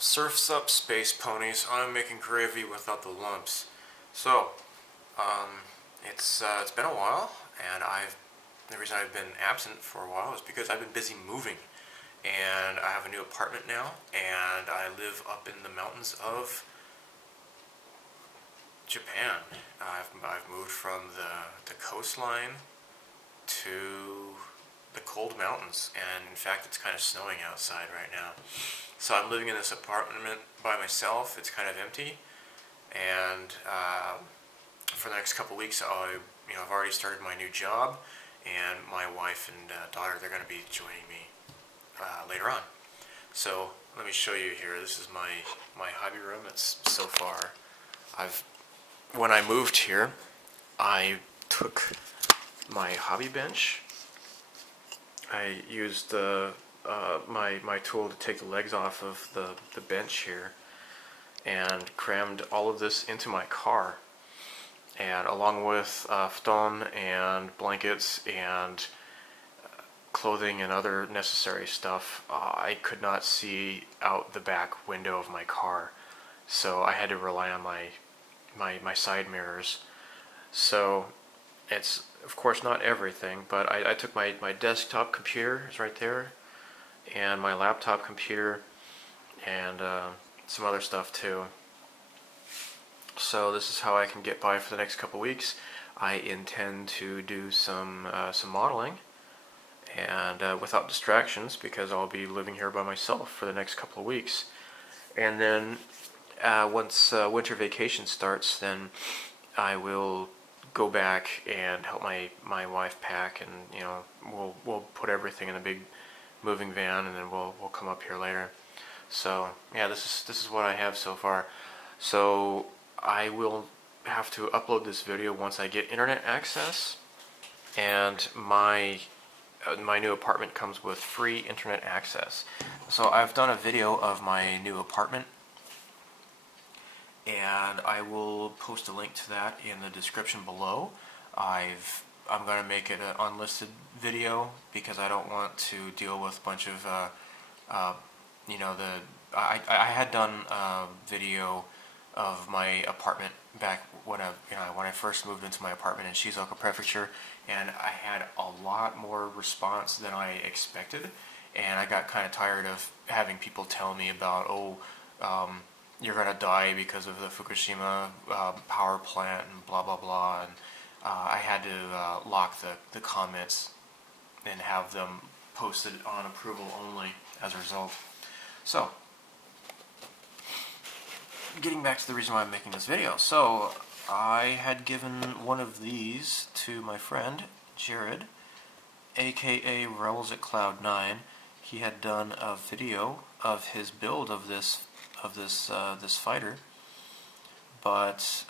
Surf's up, space ponies. I'm making gravy without the lumps. So, it's been a while, and the reason I've been absent for a while is because I've been busy moving, and I have a new apartment now, and I live up in the mountains of Japan. I've moved from the coastline to the cold mountains, and in fact it's kind of snowing outside right now. So I'm living in this apartment by myself. It's kind of empty, and for the next couple weeks I've already started my new job, and my wife and daughter, they're going to be joining me later on. So let me show you here. This is my hobby room. It's so far. When I moved here, I took my hobby bench. I used my tool to take the legs off of the bench here, and crammed all of this into my car, and along with futon and blankets and clothing and other necessary stuff, I could not see out the back window of my car, so I had to rely on my side mirrors. So it's of course not everything, but I took my desktop computer, it's right there, and my laptop computer, and some other stuff too. So this is how I can get by for the next couple weeks. I intend to do some modeling, and without distractions, because I'll be living here by myself for the next couple of weeks. And then once winter vacation starts, then I will go back and help my wife pack, and we'll put everything in a big moving van, and then we'll come up here later. So yeah, this is what I have so far. So I will have to upload this video once I get internet access, and my new apartment comes with free internet access. So I've done a video of my new apartment, and I will post a link to that in the description below. I'm going to make it an unlisted video because I don't want to deal with a bunch of I had done a video of my apartment back when I first moved into my apartment in Shizuoka Prefecture, and I had a lot more response than I expected, and I got kind of tired of having people tell me about, you're gonna die because of the Fukushima power plant and blah blah blah, and I had to lock the comments and have them posted on approval only as a result. So, getting back to the reason why I'm making this video. So, I had given one of these to my friend, Jared, aka Rebels at Cloud 9. He had done a video of his build of this fighter, but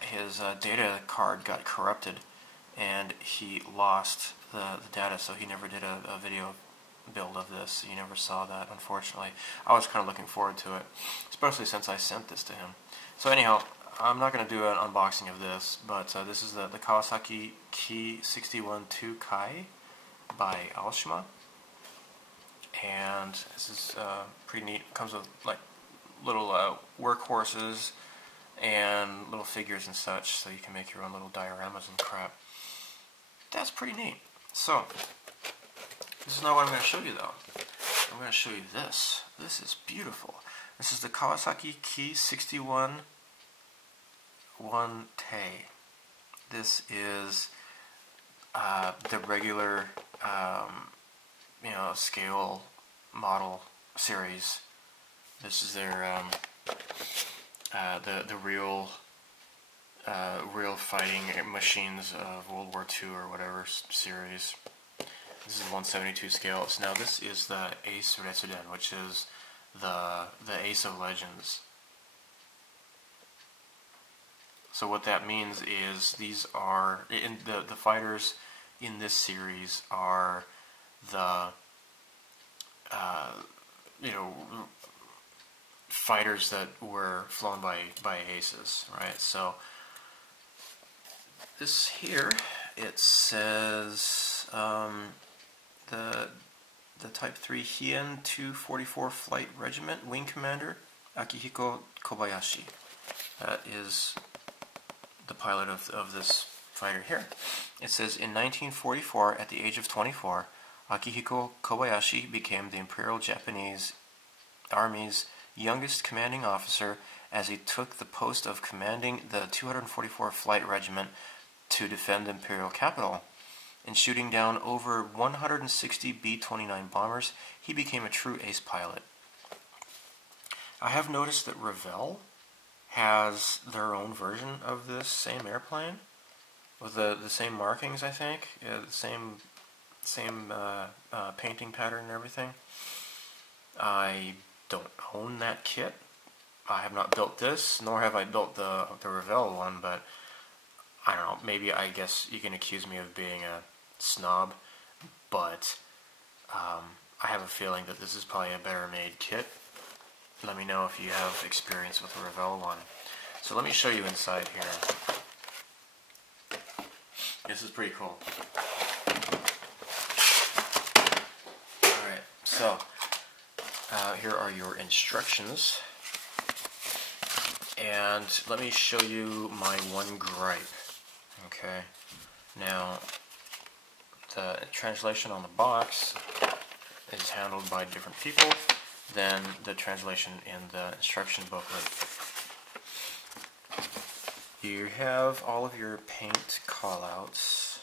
his data card got corrupted, and he lost the data, so he never did a video build of this. You never saw that, unfortunately. I was kind of looking forward to it, especially since I sent this to him. So anyhow, I'm not going to do an unboxing of this, but this is the Kawasaki Ki-61 I-tei by Aoshima, and this is pretty neat. It comes with like little workhorses and little figures and such, so you can make your own little dioramas and crap. That's pretty neat. So, this is not what I'm going to show you though. I'm going to show you this. This is beautiful. This is the Kawasaki Ki-61 I-tei. This is the regular scale model series. This is their the real fighting machines of World War II or whatever series. This is 172 scale. So now this is the Ace Retsuden, which is the Ace of Legends. So what that means is these are the fighters in this series are the fighters that were flown by aces, right? So this here, it says the the Type 3 Hien 244 Flight Regiment Wing Commander, Akihiko Kobayashi. That is the pilot of this fighter here. It says, in 1944, at the age of 24, Akihiko Kobayashi became the Imperial Japanese Army's youngest commanding officer as he took the post of commanding the 244 Flight Regiment to defend the Imperial capital. In shooting down over 160 B-29 bombers, he became a true ace pilot. I have noticed that Revell has their own version of this same airplane with the same markings, I think, the same painting pattern and everything. I don't own that kit. I have not built this, nor have I built the Revell one, but I don't know, maybe I guess you can accuse me of being a snob, but I have a feeling that this is probably a better made kit. Let me know if you have experience with the Revell one. So let me show you inside here. This is pretty cool. Alright, so here are your instructions. And let me show you my one gripe. Okay, now the translation on the box is handled by different people than the translation in the instruction booklet. You have all of your paint callouts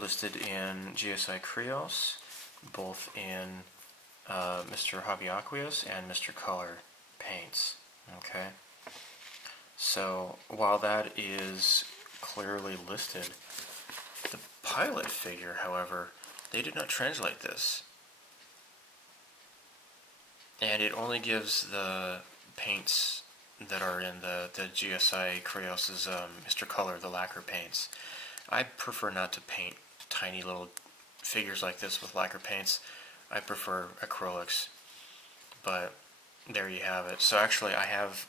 listed in GSI Krios, both in Mr. Hobby-Aqueous and Mr. Color paints. Okay, so while that is clearly listed, the pilot figure, however, they did not translate this. And it only gives the paints that are in the GSI Krios' Mr. Color, the lacquer paints. I prefer not to paint tiny little figures like this with lacquer paints. I prefer acrylics. But there you have it. So actually I have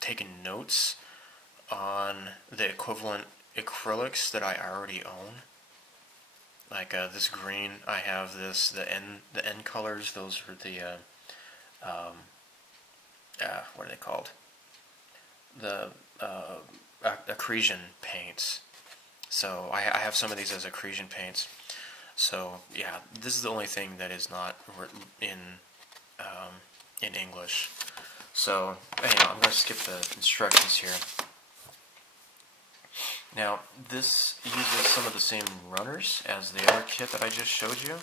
taken notes on the equivalent acrylics that I already own. Like this green, I have this, the N colors, those are the, what are they called? The accretion paints. So I have some of these as accretion paints. So yeah, this is the only thing that is not in English. So anyhow, I'm going to skip the instructions here. Now, this uses some of the same runners as the other kit that I just showed you.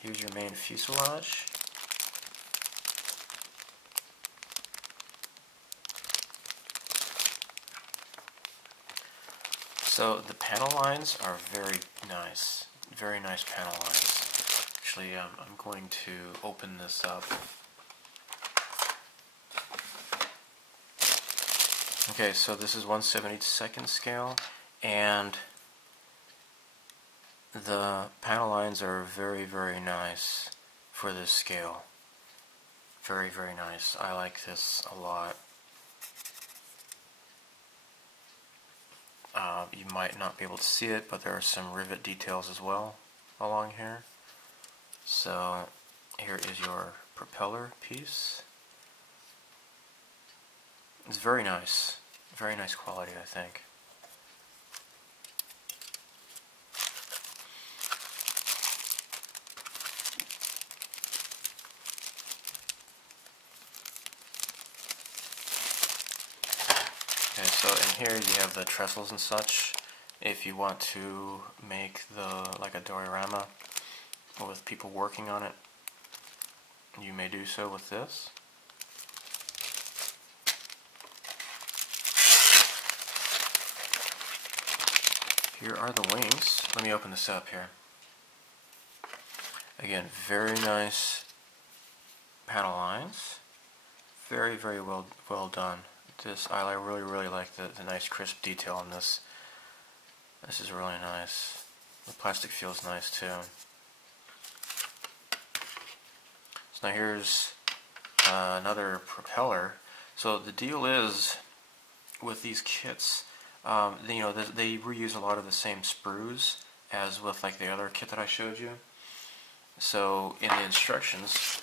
Here's your main fuselage. So the panel lines are very nice panel lines. Actually, I'm going to open this up. Okay, so this is 1/72 scale, and the panel lines are very, very nice for this scale. Very, very nice. I like this a lot. You might not be able to see it, but there are some rivet details as well along here. So here is your propeller piece. It's very nice quality, I think. Okay, so in here you have the trestles and such. If you want to make like a diorama with people working on it, you may do so with this. Here are the wings. Let me open this up here. Again, very nice panel lines. Very, very well done. I really like the nice crisp detail on this. This is really nice. The plastic feels nice too. So now here's another propeller. So the deal is with these kits, They reuse a lot of the same sprues as with like the other kit that I showed you. So in the instructions,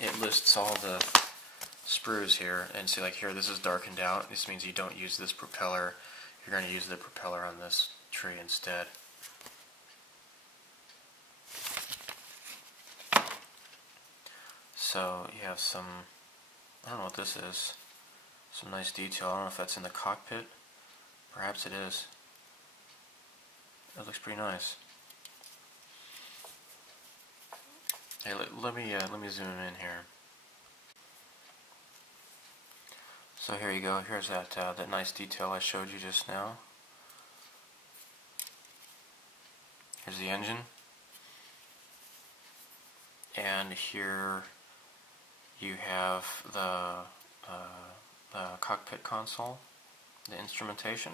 it lists all the sprues here, and see, like here, this is darkened out. This means you don't use this propeller. You're going to use the propeller on this tree instead. So you have some, I don't know what this is, some nice detail. I don't know if that's in the cockpit. Perhaps it is. It looks pretty nice. Hey, let me zoom in here. So here you go. Here's that nice detail I showed you just now. Here's the engine, and here you have the cockpit console, the instrumentation.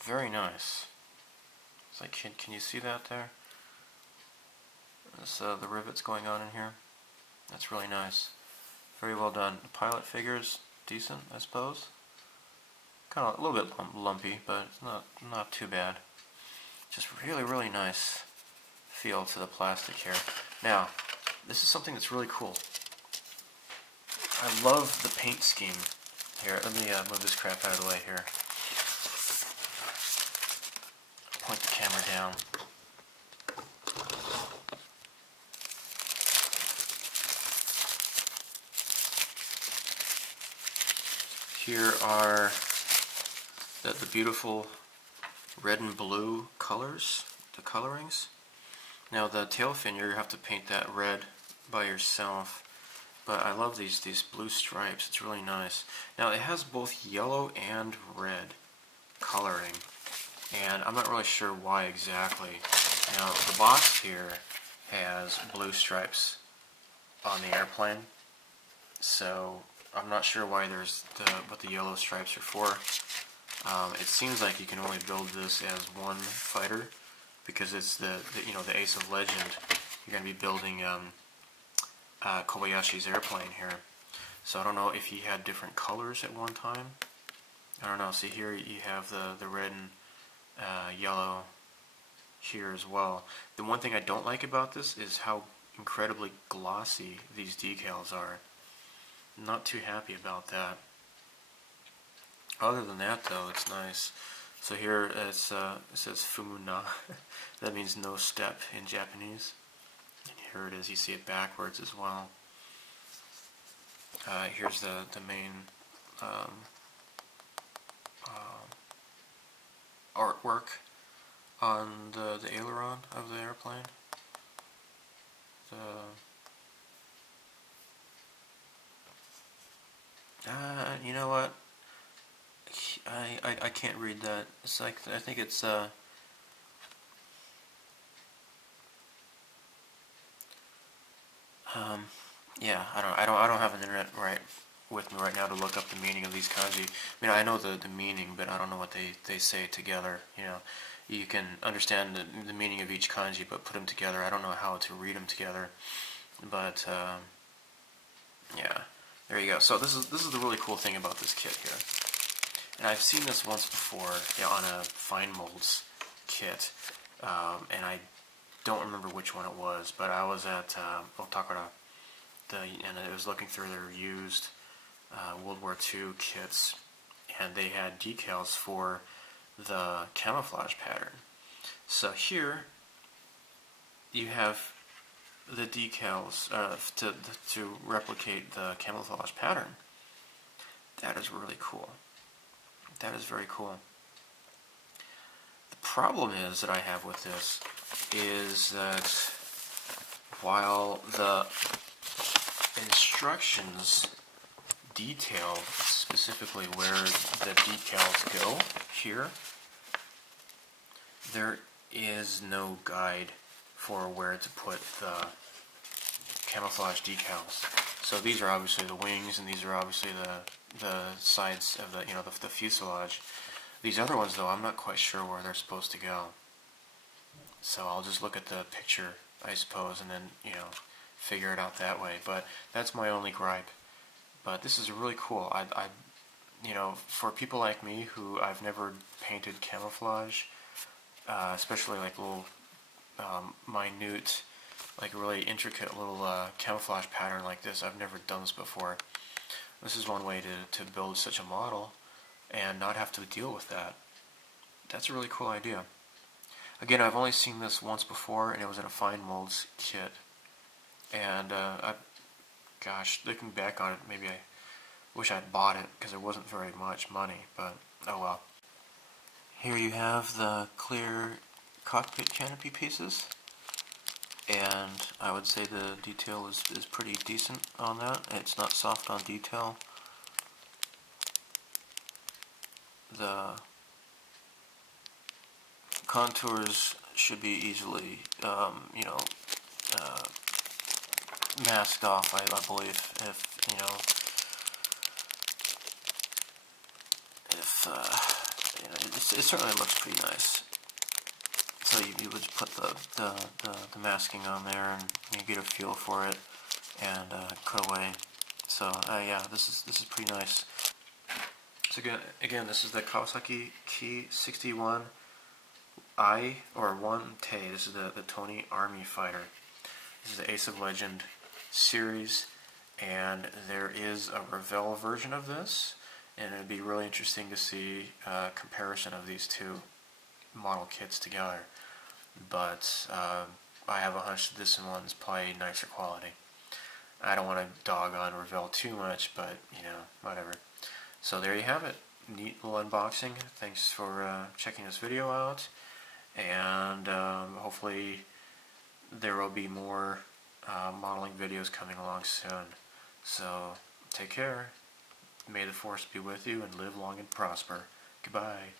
Very nice. It's like, can you see that there? This, the rivets going on in here. That's really nice. Very well done. The pilot figure's decent, I suppose. Kind of a little bit lumpy, but it's not too bad. Just really nice feel to the plastic here. Now, this is something that's really cool. I love the paint scheme here. Let me move this crap out of the way here. Point the camera down. Here are the beautiful red and blue colors, the colorings. Now the tail fin, you have to paint that red by yourself, but I love these blue stripes. It's really nice. Now it has both yellow and red coloring, and I'm not really sure why exactly. Now the box here has blue stripes on the airplane, so I'm not sure why there's what the yellow stripes are for. It seems like you can only build this as one fighter because it's the Ace of Legend. You're going to be building Kobayashi's airplane here. So I don't know if he had different colors at one time. I don't know. See here you have the red and yellow here as well. The one thing I don't like about this is how incredibly glossy these decals are. Not too happy about that. Other than that, though, it's nice. So here it says Fumuna. That means no step in Japanese. And here it is. You see it backwards as well. Here's the main artwork on the aileron of the airplane. You know what? I can't read that. It's like, I think it's yeah, I don't have an internet right with me right now to look up the meaning of these kanji. I mean, I know the meaning, but I don't know what they say together. You know, you can understand the meaning of each kanji, but put them together, I don't know how to read them together. But yeah, there you go. So this is the really cool thing about this kit here. And I've seen this once before, on a fine molds kit, and I don't remember which one it was, but I was at Otakara, and I was looking through their used World War II kits, and they had decals for the camouflage pattern. So here you have the decals to replicate the camouflage pattern. That is really cool. That is very cool. The problem is that I have with this is that while the instructions detail specifically where the decals go here, there is no guide for where to put the camouflage decals. So these are obviously the wings, and these are obviously the sides of the fuselage. These other ones, though, I'm not quite sure where they're supposed to go. So I'll just look at the picture, I suppose, and then figure it out that way. But that's my only gripe. But this is really cool. you know, for people like me who I've never painted camouflage, especially like little minute, like really intricate little camouflage pattern like this, I've never done this before. This is one way to build such a model and not have to deal with that. That's a really cool idea. Again, I've only seen this once before, and it was in a fine molds kit. And gosh, looking back on it, maybe I wish I'd bought it because there wasn't very much money, but oh well. Here you have the clear cockpit canopy pieces, and I would say the detail is pretty decent on that. It's not soft on detail. The contours should be easily, you know, masked off, I believe, if, you know, it certainly looks pretty nice. So you would put the masking on there, and you get a feel for it, and cut away. So yeah, this is pretty nice. So again, this is the Kawasaki Ki-61 I-tei. This is the Tony Army fighter. This is the Ace of Legend series, and there is a Revell version of this, and it'd be really interesting to see a comparison of these two model kits together. But I have a hunch that this one's probably nicer quality. I don't want to dog on Revell too much, but you know, whatever. So there you have it. Neat little unboxing. Thanks for checking this video out, and hopefully there will be more modeling videos coming along soon. So take care. May the force be with you, and live long and prosper. Goodbye.